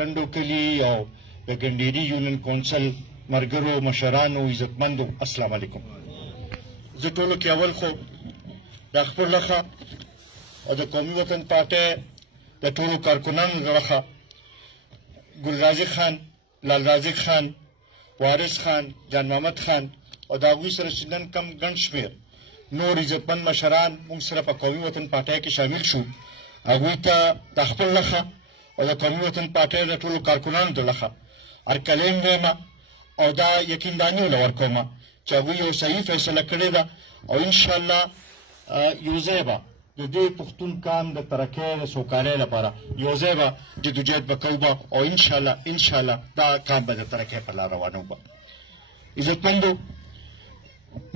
ټنډو کلي او د ګنډېري یونین کونسل ملګرو مشرانو عزتمندو السلام علیکم. زه ټولو کې اول خو د خپل لخوا او د قومي وطن پارټۍ د ټولو کارکنانو څخه ګل رازق خان، لال رازق خان، وارث خان، جان محمد خان او د هغوی سره چې نن کم ګڼ شمېر نور عزتمند مشران موږ سره په قومي وطن پارټۍ کې شامل شو، هغوی ته د خپل لخوا او د قومي وطن پارټۍ د ټولو کارکنانو د لخوا هرکلی وایم او دا یقینداني ورله ورکوم چې هغوی یو صحیح فیصله کړې ده او انشاءالله یو ځای به د دې پښتون قام د ترقۍ د سوکالۍ لپاره یو ځای به جدوجهد به کوو به او انشاءالله دا کام به د ترقۍ په لار روانو به. عزتمندو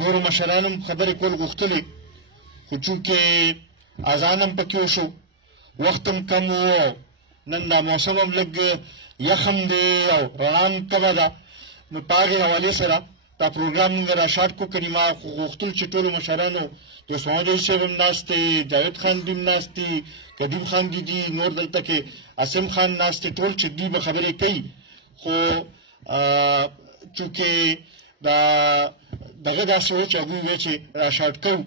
نورو مشرانو هم خبرې کول غوښتلې خو چونکې اذان هم پکې وشو، وخت هم کم و، نن دا موسم هم لږ یخ هم دی او رڼا هم کمه ده، نو په هغې حوالې سره دا پروګرام موږ را شاټ کړو. کنې ما خو غوښتل چې ټولو مشرانو دوست محمد عزیز صاحب هم ناست دی، جاوید خان دي هم ناست دي، قدیم خان دي نور دلته کې عاصم خان ناست دی، ټول چې دوی به خبرې کوي خو چونکې دا دغه داسې و چې هغوی ویل چې را شاټ کوو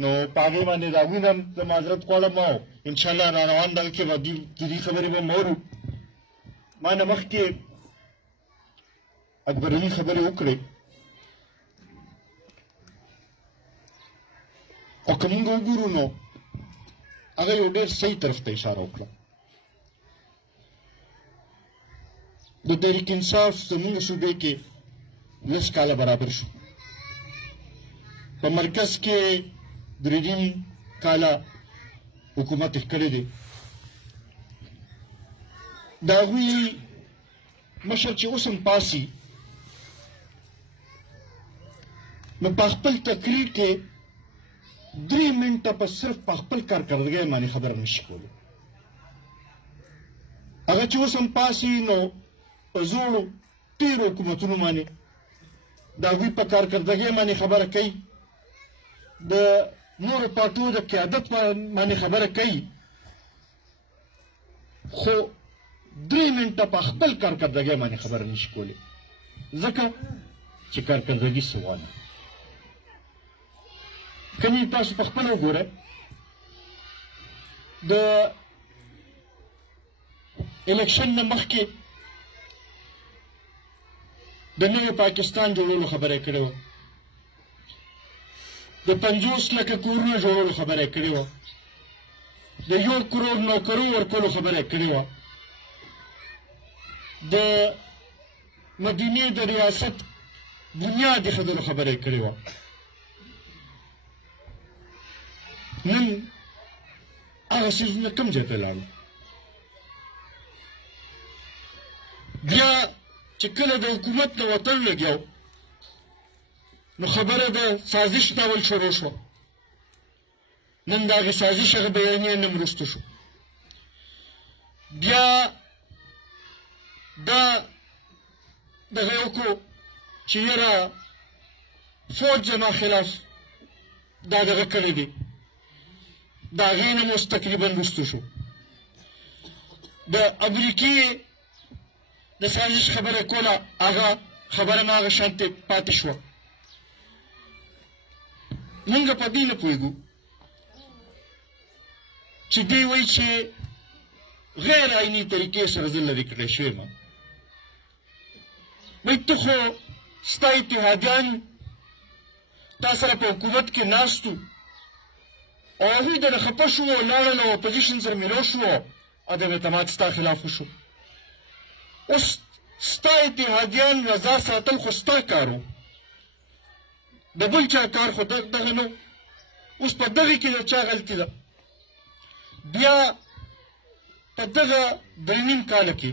نو په هغې باندې د هغوی نه هم زه معذرت غواړم او انشاءالله را روان ډل کې به د دې خبرې به مورو. ما نه مخکې اکبرعلي خبرې وکړې او که موږ وګورو نو هغه یو ډېر صحیح طرف ته اشاره وکړه. د تحریک انصاف زموږ صوبې کې 10 کاله برابر شو، په مرکز کې 3 کاله حکومت یې کړی دی. د هغوی مشر چې اوس هم پاسي نو په خپل تقریر کې 3 منټه په صرف په خپل کارکردګۍ باندې خبره نشي کولی. هغه چې اوس هم پاسي نو په زوړو تېرو حکومتونو باندې د هغوی په کارکردګۍ باندې خبره کوي، د نورو پارټیو د قیادت باندې خبره کوي، خو 3 منټه په خپل کارکردګۍ باندې خبره نشي کولی ځکه چې کارکردګي سوال کني. تاسو په خپل وګورئ د الیکشن نه مخکې د نوي پاکستان جوړولو خبره کړې وه، د 50 لکه کورونه جوړولو خبره کړې وه، د 1 کروڑ نوکرو ورکولو خبره کړې وه، د مدینې د ریاست بنیاد ایښودلو خبره کړې وه. نن هغه څیزونه کوم ځای ته لاړو؟ بیا چې کله د حکومت نه وتل لګیاو نو خبره د سازش ډول شروع شوه. نن د هغې سازش هغه بیانیه نه وروسته شو. بیا دا دغه یې وکړو چې یاره فوج زما خلاف دا دغه کړی دی، د هغې نه مو تقریبا وروسته شو. د امریکې د سازش خبره کوله هغه خبره نه هغه شانتې پاتې شوه. موږ په دې نه پوهېږو چې دوی وایي چې غیر عیني طریقې سره زه لرې کړی شوی یم. وایي ته خو ستا اتحادیان تا سره په حکومت کې ناست وو او هغوی دنه خفه شو او لاړل او اپوزیشن سره میلاو شو او عدم اعتماد ستا خلاف وشو. اوس ستا اتحادیان رضا ساتل خو ستا کار و، د بل چا کار خو دغه نه و. اوس په دغې کې د چا غلطي ده؟ بیا په دغه 3.5 کاله کې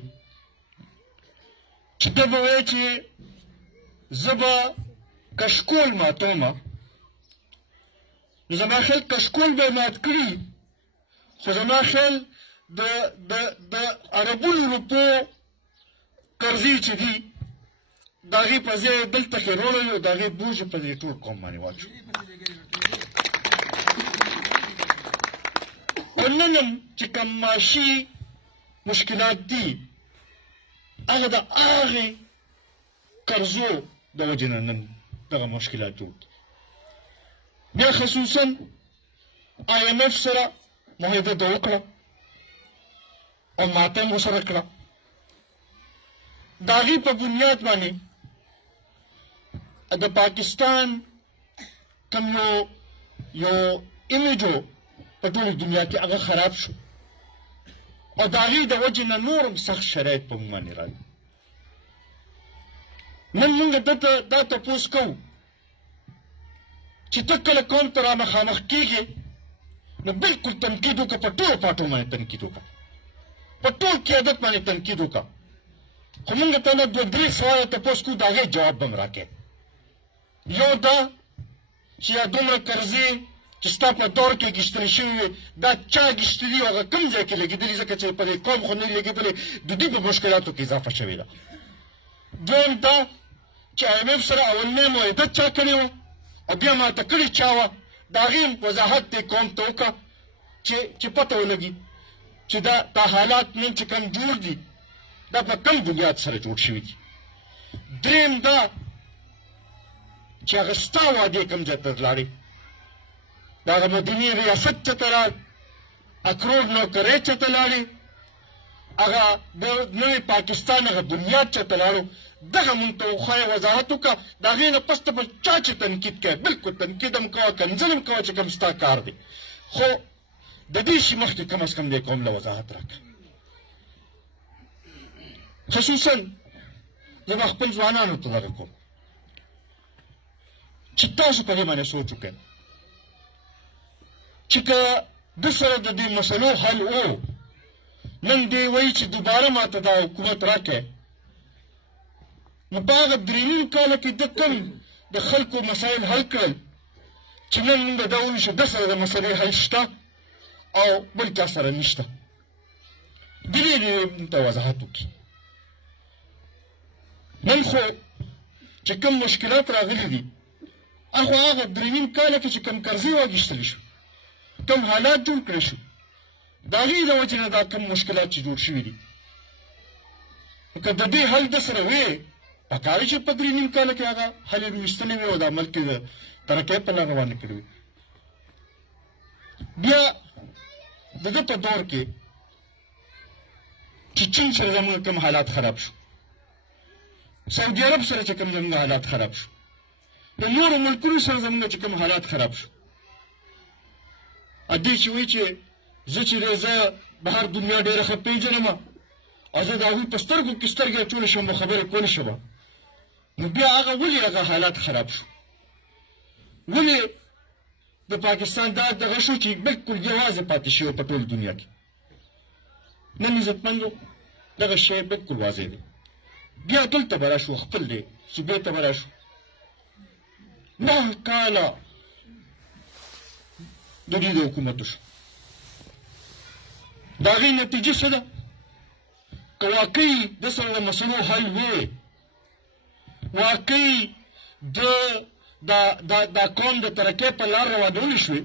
چې ده به وایي چې زه به کشکول ماتومه، نو زما خیال کشکول به یې مات کړي، خو زما خیال د عربونو روپو قرضې چې دي د هغې په ځای یې دلته کې روړی او د هغې بوج یې په دې ټول قوم باندې واچو. او نن هم چې کوم معاشي مشکلات دي هغه د هغې قرضو د وجې نه نن دغه مشکلات جوړ دي. بیا خصوصا IMF سره معاهده ده وکړه او ماته مو سره کړه. د هغې په بنیاد باندې د پاکستان کوم یو ایمیج و په ټوله دنیا کې هغه خراب شو او د هغې د وجې نه نور هم سخت شرایط په موږ باندې راغلي. نن موږ دته دا تپوس کوو چې ته کله قوم ته را مخامخ کېږې نو بلکل تنقید وکړه، په ټولو پاټو باندې تنقید وکړه، په ټول قیادت باندې تنقید وکړه. خو موږ ته نه دوه درې سواله تپوس کوو د هغې جواب به م راکړې. یو دا چې یا دومره قرضې چې ستا په دور کې ګیشتل شوي وي دا چا ګیشتلي او هغه کوم ځای کې لګېدلي ځکه چې په دې قوم خو نه لګېدلې د دوی په مشکلاتو کې اضافه شوې ده. دویم دا چې IMF سره اولنۍ معاهده چا کړې وه او بیا ماته کړې چا وه د هغې وضاحت دې قوم ته وکړه چې پته ولګي چې دا حالات نن چې کوم جوړ دي دا په کوم بنیاد سره جوړ شوي دي. دریم دا چې هغه ستا وعدې کوم ځای ته لاړې د هغه مدني ریاست چېرته لاړ، اکروړ نوکرۍ چېرته لاړې، هغه د نوي پاکستان هغه بنیاد چېرته لاړو. دغه مونږ ته وښایه، وضاحت وکړه. د هغې نه پس ته به چا چې تنقید کوې بلکل تنقید هم کوه، کنځل هم کوه چې کوم ستا کار دی، خو د دې شي مخکې کم از کم دې قوم له وضاحت راکړه. خصوصا زه به خپل ځوانانو ته دغه کوم چې تاسو په دې باندې سوچ وکړئ چې که ده سره د دې مسلو حل و نن دې وایي چې دوباره ماته دا حکومت راکړئ، نو په هغه درې نیم کاله کې ده کوم د خلکو مسایل حل کړل چې نن موږ به دا ووایو چې ده سره د مسلې حل شته او بل چا سره نشته. د دې موږ ته وضاحت وکړي. نن خو چې کوم مشکلات راغلي دي هغه درې نیم کاله کې چې کوم قرضې واخیستلی شو، کوم حالات جوړ کړی شو، د هغې د وجې نه دا کوم مشکلات چې جوړ شوي دي، که د دې حل ده سره وې پکار چې په درې نیم کاله کې هغه حل یې ویستلی وي او دا ملک یې د ترقۍ په لار روانې کړې وي. بیا د ده په دور کې چې چین سره زموږ کوم حالات خراب شو، سعودي عرب سره چې کوم زموږ حالات خراب شو، د نورو ملکونو سره زموږ چې کوم حالات خراب شو، دې چې وایي چې زه چې دی زه بهر دنیا ډېره ښه پېژنم او زه د هغوی په سترګو کې سترګې اچولی شم او خبرې کولی شم، نو بیا هغه ولې هغه حالات خراب شو؟ ولې د پاکستان دا دغه شو چې بلکل یوازې پاتې شوی په ټول دنیا کې؟ نن عزتمندو دغه شی بلکل واضح دی. بیا دلته به راشو، خپل دی صوبې ته به راشو. 9 کاله د دوی د حکومت شو، د هغې نتیجه څه ده؟ که واقعي د سره د مسلو حل وې، واقعي دا قوم د ترقۍ په لار روانولی شوې،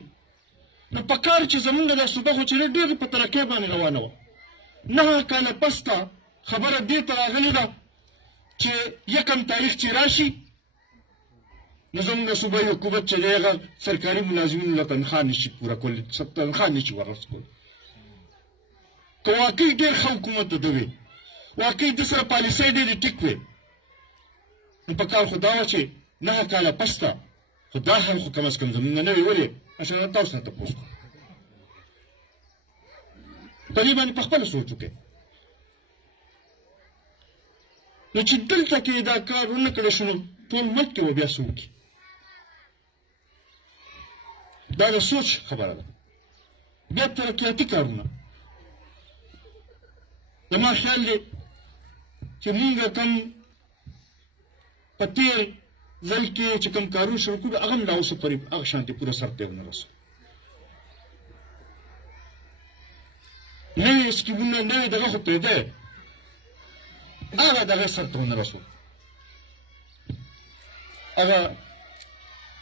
نو په کار چې زمونږ دا صوبه خو چې ډېرې په ترقۍ باندې روانه وه. 9 کاله پس ته خبره دې ته راغلې ده چې 1 تاریخ چې راشي نو زموږ د صوبایي حکومت چې دی هغه سرکاري ملازمینو له تنخوا نشي پوره کولی، تنخوا نشي ورسولی. که واقعي ډېر ښه حکومت د ده وي، واقعي د سره پالیسۍ ډېرې ټیک وې، نو په کار خو دا وه چې 9 کاله پس ته خو دا حل خو کم از کم زموږ نه وي. ولې؟ مثلا تاسو نه تپوس کوم، په دې باندې په خپله سوچ وکړئ. نو چې دلته کې دا کار ونه کړی شو نو ټول ملک کې به بیا څه وکړي؟ دا د سوچ خبره ده. بیا ترقیاتي کارونه زما خیال دی چې موږ کوم په تېر ځل کې چې کوم کارونه شروع کړو هغه هم لا اوسه پورې هغه شانتې پوره سر ته ونه رسو. نوي سکیمونه نوي دغه خو پیدا یې هغه دغه سر ته ونه رسو. هغه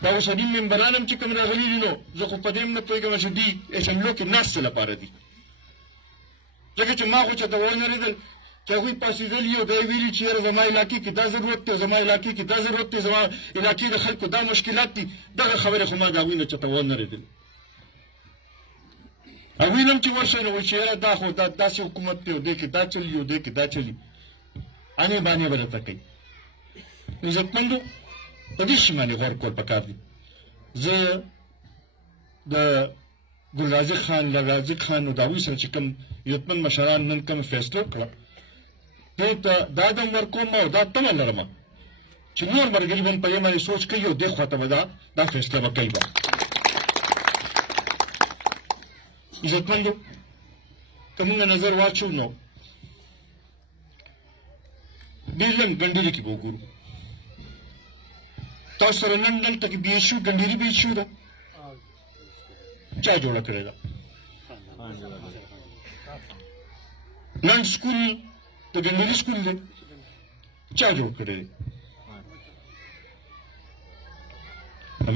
دا اوسني ممبران هم چې کوم راغلي دي نو زه خو په دې هم نه پوهېږم چې دوی اسمبلو کې ناستې لپاره دي، ځکه چې ما خو چېرته ونه لیدل چې هغوی پاڅېدلي او دا یې ویلي چې یاره زما علاقې کې دا ضرورت دی زما علاقې کې دا ضرورت دی زما علاقې د خلکو دا مشکلات دي دغه خبرې خو ما د هغوی نه چاته ونه رېدلې هغوی نه هم چې ورشئ نو وایي چې یاره دا خو داسې حکومت دی او دې کې دا چلي او دې کې دا چلي انې بانې به درته کوي عزتمندو په دې شي باندې غور کول پکار دي زه د ګلرازق خان لرازق خان او د هغوی سره چې کوم عزتمند مشران نن کوم فیصله وکړه دې ته دا دم ورکوم او دا تمه لرم چې نور ملګري به هم په دې باندې سوچ کوي او دې خواته به دا فیصله به کوي عزتمندو که موږ نظر واچو نو ډېر لږ ګنډېري کې به وګورو تاسو سره نن دلته کې BHU ګنډېري BHU ده چا جوړه کړې ده نن سکول د ګنډېري سکول دی چا جوړ کړی دی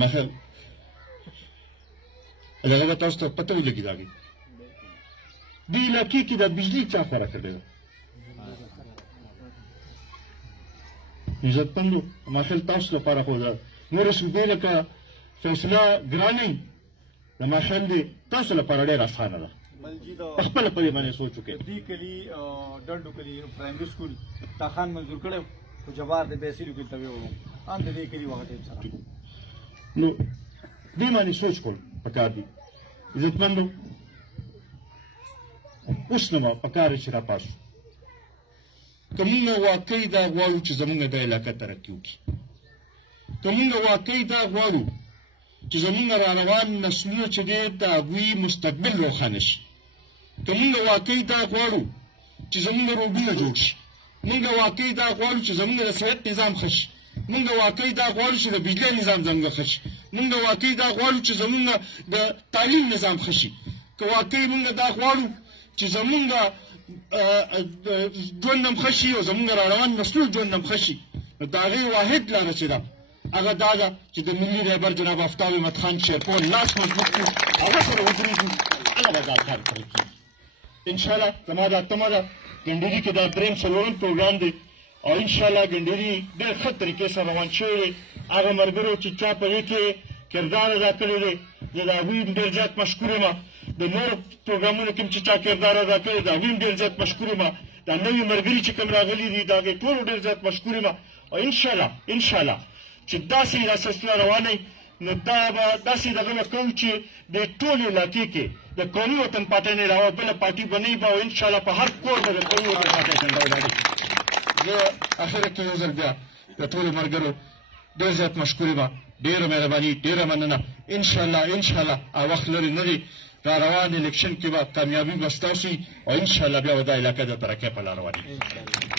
مثلا دغه به تاسو ته پته ولګي د هغې دې علاقې کې د بجلي چا خوره کړې ده عزتمندو ماخل تاسو لپاره خو ده نورې صوبې لکه فیصله ګرانۍ د ماخل دی تاسو لپاره ډېره اسانه ده په خپله په دې باندې سوچ وکړئ دې کلي ډنډو کلي پرایمري سکول تاخان منظور کړی خو جوار د بهسیرو کلي ته ویوړو ان د دې کلي وخت سره نو دې باندې سوچ کول پکار دي عزتمندو اوس نو پکار چې راپاسو که موږ واقعي دا غواړو چې زموږ د علاقه ترقي وکړي که موږ واقعي دا غواړو چې زموږ راروان نسلونه چې دی د هغوی مستقبل روښانه شي که موږ واقعي دا غواړو چې زموږ روډونه جوړ شي موږ واقعي دا غواړو چې زموږ د صحت نظام ښه شي موږ واقعي دا غواړو چې د بجلي نظام زموږ ښه شي موږ واقعي دا غواړو چې زموږ د تعلیم نظام ښه شي که واقعي موږ دا غواړو چې زموږ ژوند هم ښه شي او زموږ راروان نسلونو ژوند هم ښه شي نو د هغې واحد لاره چې ده هغه دا ده چې د ملي رهبر جناب آفتاب احمد خان شیرپور لاس مضبوط کړو هغه سره ودرېږو هله به دا کار پرې کېږي انشاءالله زما دا تمه ده ګنډېري کې دا درېیم څلورم پروګرام دی او انشاءالله ګنډېري ډېر ښه طریقې سره روان شوی دی هغه ملګرو چې چا په دې کې کردار ادا کړی دی زه د هغوی هم ډېر زیات مشکور یم د نورو پروګرامونو کې هم چې چا کردار ادا کړی د هغوی هم ډېر زیات مشکور یم دا نوي ملګري چې کوم راغلي دي د هغې ټولو ډېر زیات مشکور یم او انشاءالله چې داسې دا سلسله روانه نو دا به داسې دغه به کوو چې د ټولې علاقې کې د قومي وطن پارټۍ نه علاوه بله پارټي به نه وي به او انشاءالله په هر کور به د قومي وطن پارټۍ جنډه ولاړې زه اخره کې یو ځل بیا د ټولو ملګرو ډېر زیات مشکور یم ډېره مهرباني ډېره مننه انشاءالله وخت لرې نه دی را روان الیکشن کې به کامیابي به ستاسو وي او انشاءالله بیا به دا علاقه د ترقۍ په لار روانېږي